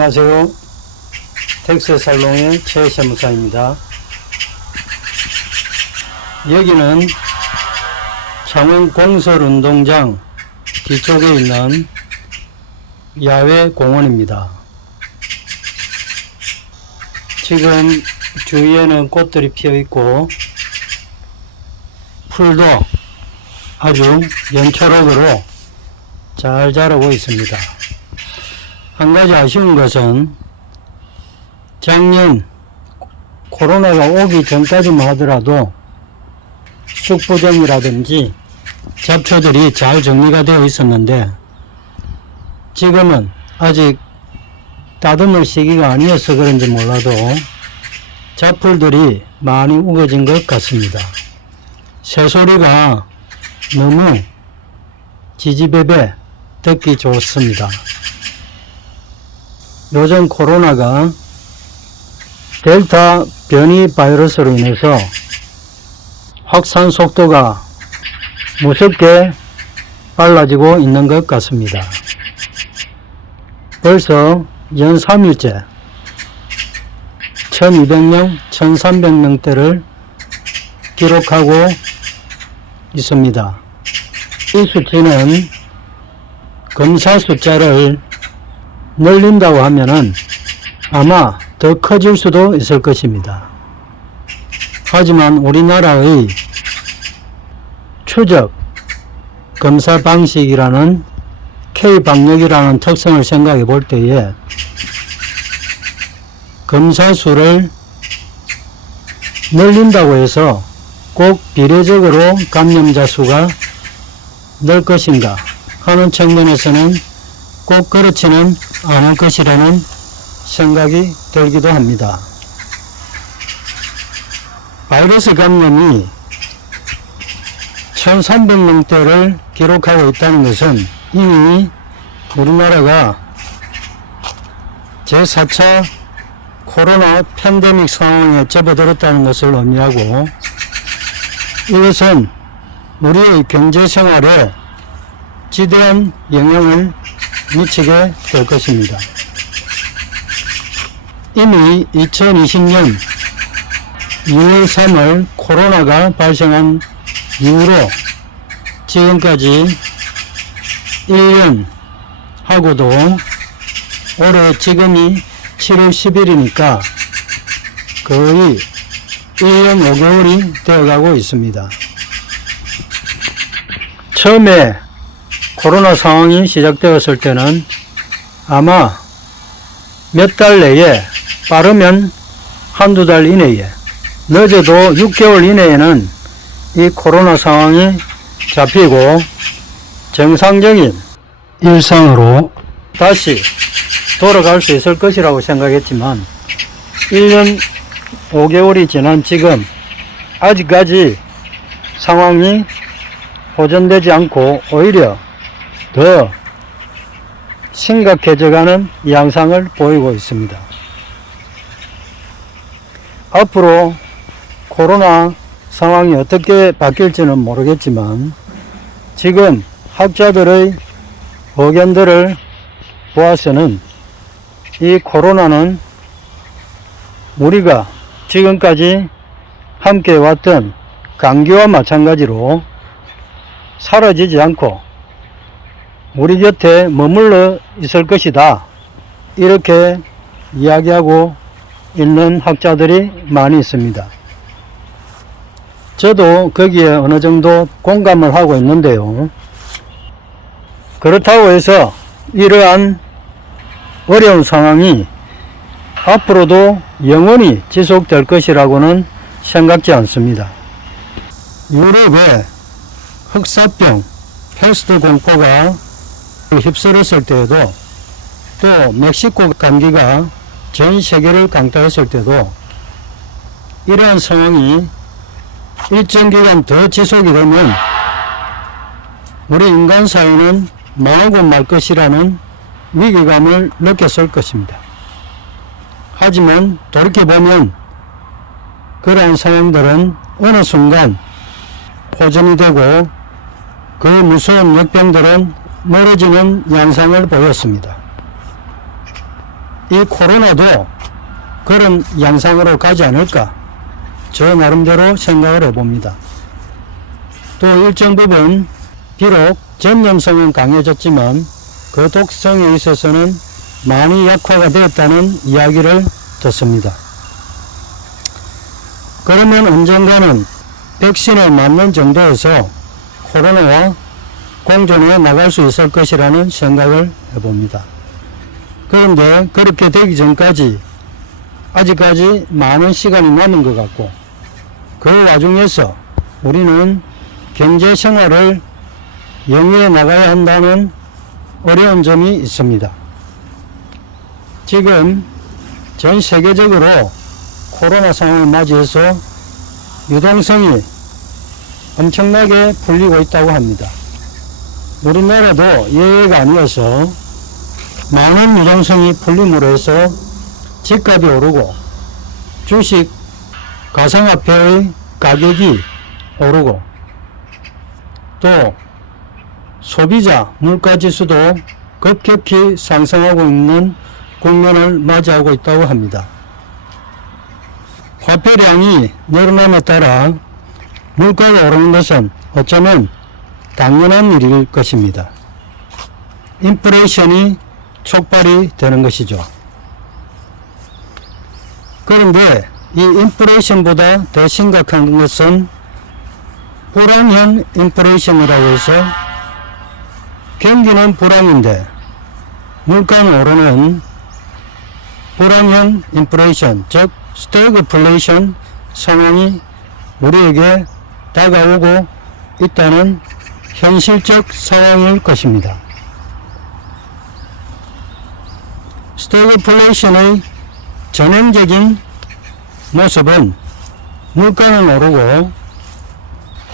안녕하세요. 텍스 살롱의 최 세무사입니다. 여기는 창원 공설운동장 뒤쪽에 있는 야외 공원입니다. 지금 주위에는 꽃들이 피어 있고 풀도 아주 연초록으로 잘 자라고 있습니다. 한 가지 아쉬운 것은 작년 코로나가 오기 전까지만 하더라도 쑥부정이라든지 잡초들이 잘 정리가 되어 있었는데 지금은 아직 다듬을 시기가 아니어서 그런지 몰라도 잡풀들이 많이 우거진 것 같습니다. 새소리가 너무 지지배배 듣기 좋습니다. 요즘 코로나가 델타 변이 바이러스로 인해서 확산 속도가 무섭게 빨라지고 있는 것 같습니다. 벌써 연 3일째 1200명, 1300명대를 기록하고 있습니다. 이 수치는 검사 숫자를 늘린다고 하면은 아마 더 커질 수도 있을 것입니다. 하지만 우리나라의 추적 검사 방식이라는 K방역이라는 특성을 생각해 볼 때에 검사 수를 늘린다고 해서 꼭 비례적으로 감염자 수가 늘 것인가 하는 측면에서는 꼭 그렇지는 않을 것이라는 생각이 들기도 합니다. 바이러스 감염이 1300명대를 기록하고 있다는 것은 이미 우리나라가 제4차 코로나 팬데믹 상황에 접어들었다는 것을 의미하고 이것은 우리의 경제생활에 지대한 영향을 미치게 될 것입니다. 이미 2020년 2월 3월 코로나가 발생한 이후로 지금까지 1년 하고도 올해 지금이 7월 10일이니까 거의 1년 5개월이 되어가고 있습니다. 처음에 코로나 상황이 시작되었을 때는 아마 몇 달 내에 빠르면 한두 달 이내에 늦어도 6개월 이내에는 이 코로나 상황이 잡히고 정상적인 일상으로 다시 돌아갈 수 있을 것이라고 생각했지만 1년 5개월이 지난 지금 아직까지 상황이 호전되지 않고 오히려 더 심각해져가는 양상을 보이고 있습니다. 앞으로 코로나 상황이 어떻게 바뀔지는 모르겠지만 지금 학자들의 의견들을 보아서는 이 코로나는 우리가 지금까지 함께 왔던 감기와 마찬가지로 사라지지 않고 우리 곁에 머물러 있을 것이다. 이렇게 이야기하고 있는 학자들이 많이 있습니다. 저도 거기에 어느 정도 공감을 하고 있는데요. 그렇다고 해서 이러한 어려운 상황이 앞으로도 영원히 지속될 것이라고는 생각지 않습니다. 유럽의 흑사병, 패스트 공포가 휩쓸었을 때에도 또 멕시코 감기가 전 세계를 강타했을 때도 이러한 상황이 일정 기간 더 지속이 되면 우리 인간 사회는 망하고 말 것이라는 위기감을 느꼈을 것입니다. 하지만 돌이켜보면 그러한 상황들은 어느 순간 포전이 되고 그 무서운 역병들은 멀어지는 양상을 보였습니다. 이 코로나도 그런 양상으로 가지 않을까, 저 나름대로 생각을 해봅니다. 또 일정 부분 비록 전염성은 강해졌지만 그 독성에 있어서는 많이 약화가 되었다는 이야기를 듣습니다. 그러면 언젠가는 백신에 맞는 정도에서 코로나와 공존해 나갈 수 있을 것이라는 생각을 해봅니다. 그런데 그렇게 되기 전까지 아직까지 많은 시간이 남은 것 같고, 그 와중에서 우리는 경제 생활을 영위해 나가야 한다는 어려운 점이 있습니다. 지금 전 세계적으로 코로나 상황을 맞이해서 유동성이 엄청나게 풀리고 있다고 합니다. 우리나라도 예외가 아니어서 많은 유동성이 풀림으로 해서 집값이 오르고 주식, 가상화폐의 가격이 오르고 또 소비자 물가지수도 급격히 상승하고 있는 국면을 맞이하고 있다고 합니다. 화폐량이 늘어남에 따라 물가가 오르는 것은 어쩌면 당연한 일일 것입니다. 인플레이션이 촉발이 되는 것이죠. 그런데 이 인플레이션보다 더 심각한 것은 불황형 인플레이션이라고 해서 경기는 불황인데 물가는 오르는 불황형 인플레이션, 즉 스태그플레이션 상황이 우리에게 다가오고 있다는 현실적 상황일 것입니다. 스태그플레이션의 전형적인 모습은 물가는 오르고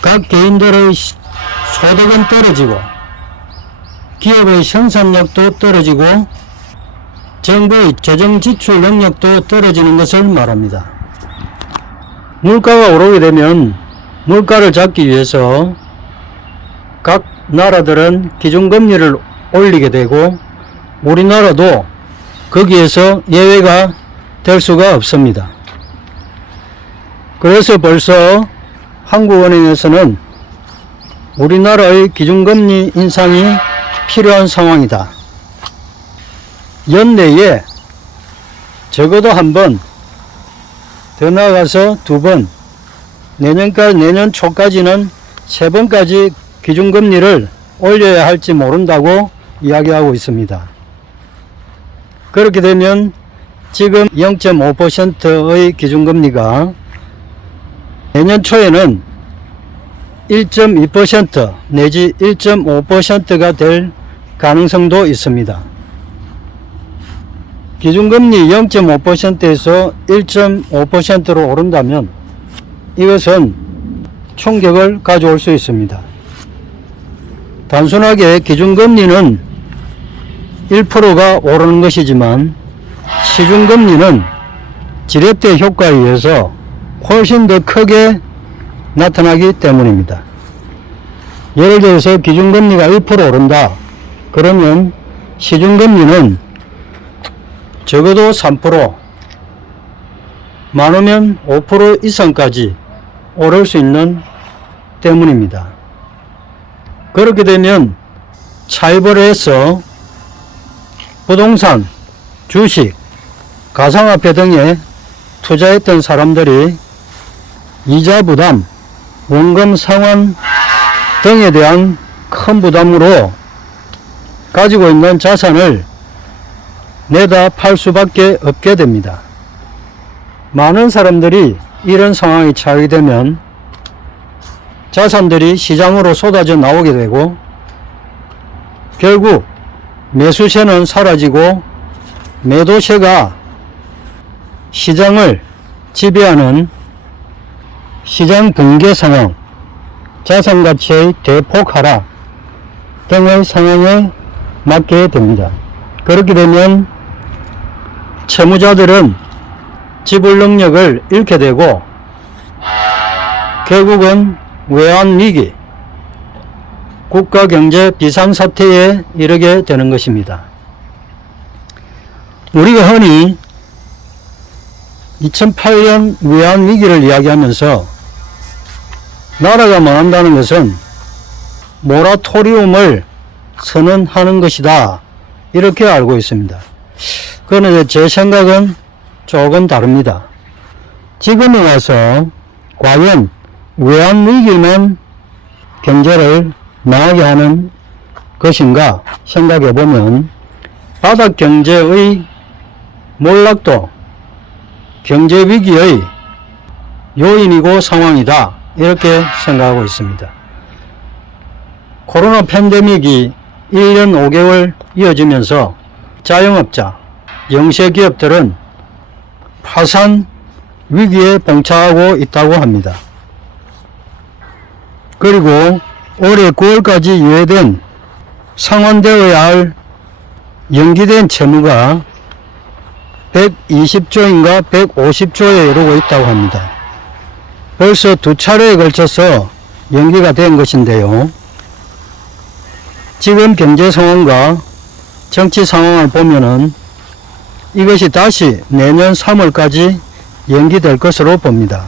각 개인들의 소득은 떨어지고 기업의 생산력도 떨어지고 정부의 재정 지출 능력도 떨어지는 것을 말합니다. 물가가 오르게 되면 물가를 잡기 위해서 각 나라들은 기준금리를 올리게 되고 우리나라도 거기에서 예외가 될 수가 없습니다. 그래서 벌써 한국은행에서는 우리나라의 기준금리 인상이 필요한 상황이다. 연내에 적어도 한 번, 더 나아가서 두 번, 내년 초까지는 세 번까지 기준금리를 올려야 할지 모른다고 이야기하고 있습니다. 그렇게 되면 지금 0.5%의 기준금리가 내년 초에는 1.2% 내지 1.5%가 될 가능성도 있습니다. 기준금리 0.5%에서 1.5%로 오른다면 이것은 충격을 가져올 수 있습니다. 단순하게 기준금리는 1%가 오르는 것이지만 시중금리는 지렛대 효과에 의해서 훨씬 더 크게 나타나기 때문입니다. 예를 들어서 기준금리가 1% 오른다. 그러면 시중금리는 적어도 3%, 많으면 5% 이상까지 오를 수 있는 때문입니다. 그렇게 되면 차입을 해서 부동산, 주식, 가상화폐 등에 투자했던 사람들이 이자 부담, 원금 상환 등에 대한 큰 부담으로 가지고 있는 자산을 내다 팔 수밖에 없게 됩니다. 많은 사람들이 이런 상황에 처하게 되면 자산들이 시장으로 쏟아져 나오게 되고 결국 매수세는 사라지고 매도세가 시장을 지배하는 시장 붕괴 상황, 자산 가치의 대폭 하락 등의 상황에 맞게 됩니다. 그렇게 되면 채무자들은 지불 능력을 잃게 되고 결국은 외환위기, 국가경제 비상사태에 이르게 되는 것입니다. 우리가 흔히 2008년 외환위기를 이야기하면서 나라가 망한다는 것은 모라토리움을 선언하는 것이다, 이렇게 알고 있습니다. 그런데 제 생각은 조금 다릅니다. 지금에 와서 과연 외환위기만 경제를 망하게 하는 것인가 생각해 보면 바닥 경제의 몰락도 경제위기의 요인이고 상황이다, 이렇게 생각하고 있습니다. 코로나 팬데믹이 1년 5개월 이어지면서 자영업자, 영세기업들은 파산 위기에 봉착하고 있다고 합니다. 그리고 올해 9월까지 유예된 상환되어야 할 연기된 채무가 120조인가 150조에 이르고 있다고 합니다. 벌써 2차례에 걸쳐서 연기가 된 것인데요. 지금 경제 상황과 정치 상황을 보면은 이것이 다시 내년 3월까지 연기될 것으로 봅니다.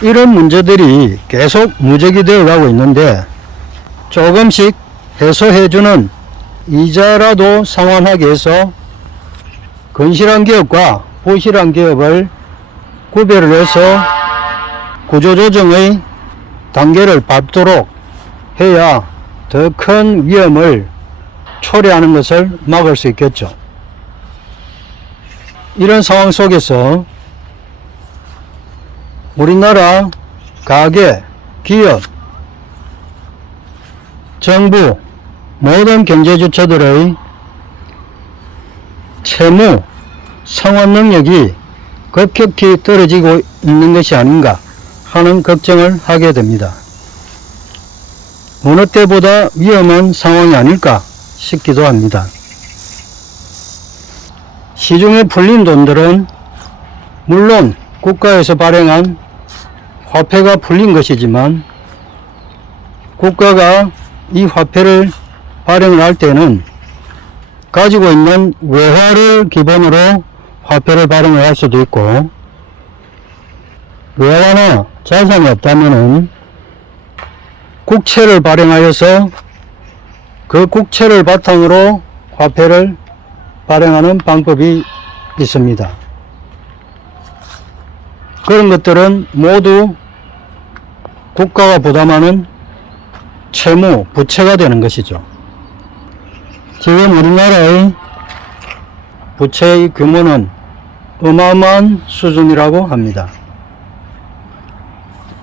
이런 문제들이 계속 누적이 되어 가고 있는데 조금씩 해소해주는 이자라도 상환하기 위해서 건실한 기업과 부실한 기업을 구별을 해서 구조조정의 단계를 밟도록 해야 더 큰 위험을 초래하는 것을 막을 수 있겠죠. 이런 상황 속에서 우리나라 가계, 기업, 정부, 모든 경제주체들의 채무 상환 능력이 급격히 떨어지고 있는 것이 아닌가 하는 걱정을 하게 됩니다. 어느 때보다 위험한 상황이 아닐까 싶기도 합니다. 시중에 풀린 돈들은 물론 국가에서 발행한 화폐가 풀린 것이지만 국가가 이 화폐를 발행을 할 때는 가지고 있는 외화를 기본으로 화폐를 발행을 할 수도 있고, 외화나 자산이 없다면은 국채를 발행하여서 그 국채를 바탕으로 화폐를 발행하는 방법이 있습니다. 그런 것들은 모두 국가가 부담하는 채무, 부채가 되는 것이죠. 지금 우리나라의 부채의 규모는 어마어마한 수준이라고 합니다.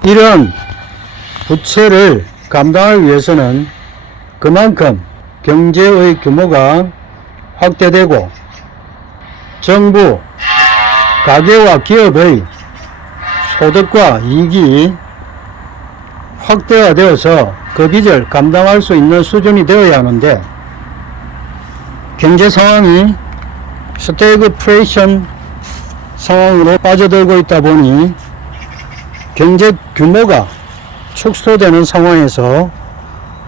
이런 부채를 감당하기 위해서는 그만큼 경제의 규모가 확대되고 정부, 가계와 기업의 소득과 이익이 확대가 되어서 그 빚을 감당할 수 있는 수준이 되어야 하는데, 경제 상황이 스태그플레이션 상황으로 빠져들고 있다 보니 경제 규모가 축소되는 상황에서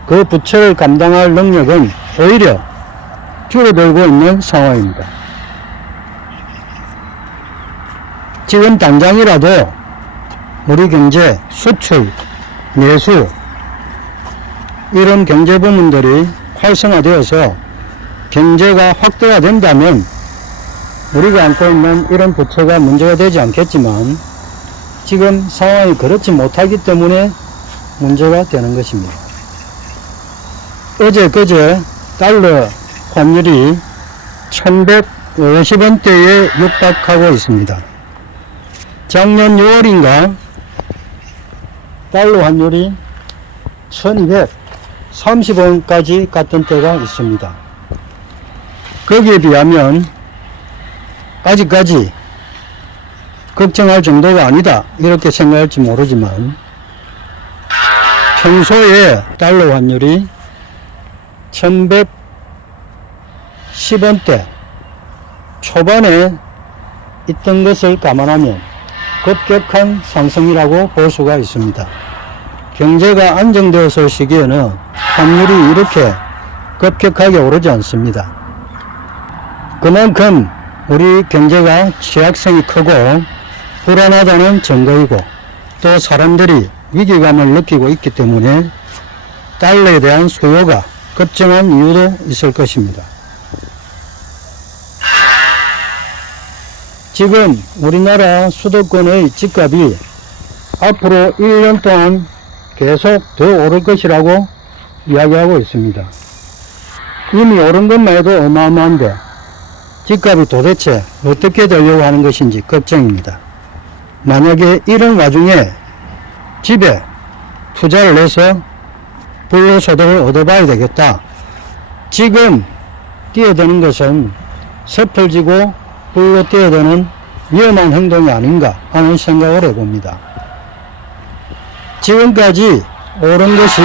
그 부채를 감당할 능력은 오히려 줄어들고 있는 상황입니다. 지금 당장이라도 우리 경제, 수출, 내수 이런 경제 부문들이 활성화되어서 경제가 확대가 된다면 우리가 안고 있는 이런 부채가 문제가 되지 않겠지만 지금 상황이 그렇지 못하기 때문에 문제가 되는 것입니다. 어제 그제 달러 환율이 1150원대에 육박하고 있습니다. 작년 6월인가 달러 환율이 1230원까지 갔던 때가 있습니다. 거기에 비하면 아직까지 걱정할 정도가 아니다 이렇게 생각할지 모르지만, 평소에 달러 환율이 1110원대 초반에 있던 것을 감안하면 급격한 상승이라고 볼 수가 있습니다. 경제가 안정되었을 시기에는 환율이 이렇게 급격하게 오르지 않습니다. 그만큼 우리 경제가 취약성이 크고 불안하다는 증거이고, 또 사람들이 위기감을 느끼고 있기 때문에 달러에 대한 수요가 급증한 이유도 있을 것입니다. 지금 우리나라 수도권의 집값이 앞으로 1년 동안 계속 더 오를 것이라고 이야기하고 있습니다. 이미 오른 것만 해도 어마어마한데 집값이 도대체 어떻게 되려고 하는 것인지 걱정입니다. 만약에 이런 와중에 집에 투자를 해서 불로소득을 얻어봐야 되겠다. 지금 뛰어드는 것은 섣을 지고 불로 뛰어드는 위험한 행동이 아닌가 하는 생각을 해봅니다. 지금까지 오른 것이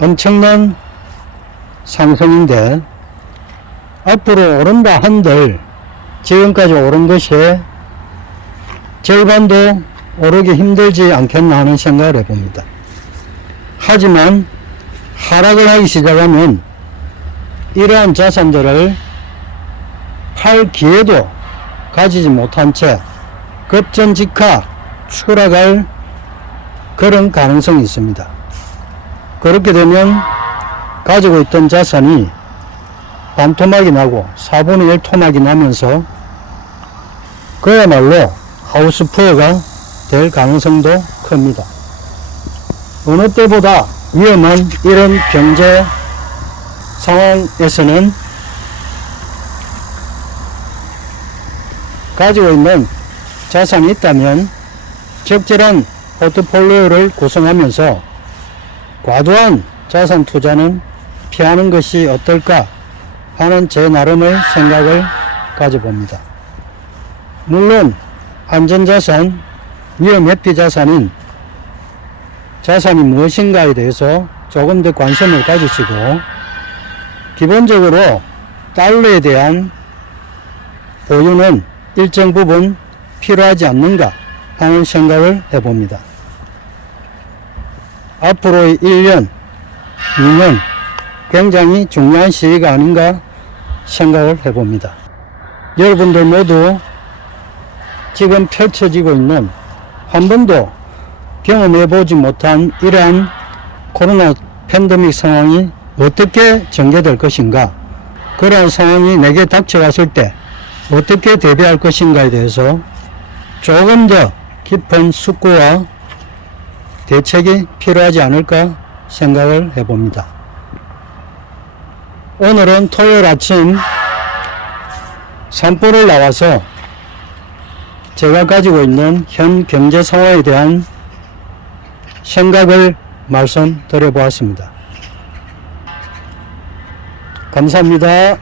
엄청난 상승인데 앞으로 오른다 한들 지금까지 오른 것이 절반도 오르기 힘들지 않겠나 하는 생각을 해봅니다. 하지만 하락을 하기 시작하면 이러한 자산들을 팔 기회도 가지지 못한 채 급전직하 추락할 그런 가능성이 있습니다. 그렇게 되면 가지고 있던 자산이 반토막이 나고 4분의 1 토막이 나면서 그야말로 하우스푸어가 될 가능성도 큽니다. 어느 때보다 위험한 이런 경제 상황에서는 가지고 있는 자산이 있다면 적절한 포트폴리오를 구성하면서 과도한 자산 투자는 피하는 것이 어떨까 하는 제 나름의 생각을 가져봅니다. 물론 안전자산, 위험회피자산인 자산이 무엇인가에 대해서 조금 더 관심을 가지시고 기본적으로 달러에 대한 보유는 일정 부분 필요하지 않는가 하는 생각을 해봅니다. 앞으로의 1년, 2년 굉장히 중요한 시기가 아닌가 생각을 해봅니다. 여러분들 모두 지금 펼쳐지고 있는 한 번도 경험해보지 못한 이러한 코로나 팬데믹 상황이 어떻게 전개될 것인가, 그러한 상황이 내게 닥쳐왔을 때 어떻게 대비할 것인가에 대해서 조금 더 깊은 숙고와 대책이 필요하지 않을까 생각을 해봅니다. 오늘은 토요일 아침 산보를 나와서 제가 가지고 있는 현 경제 상황에 대한 생각을 말씀드려 보았습니다. 감사합니다.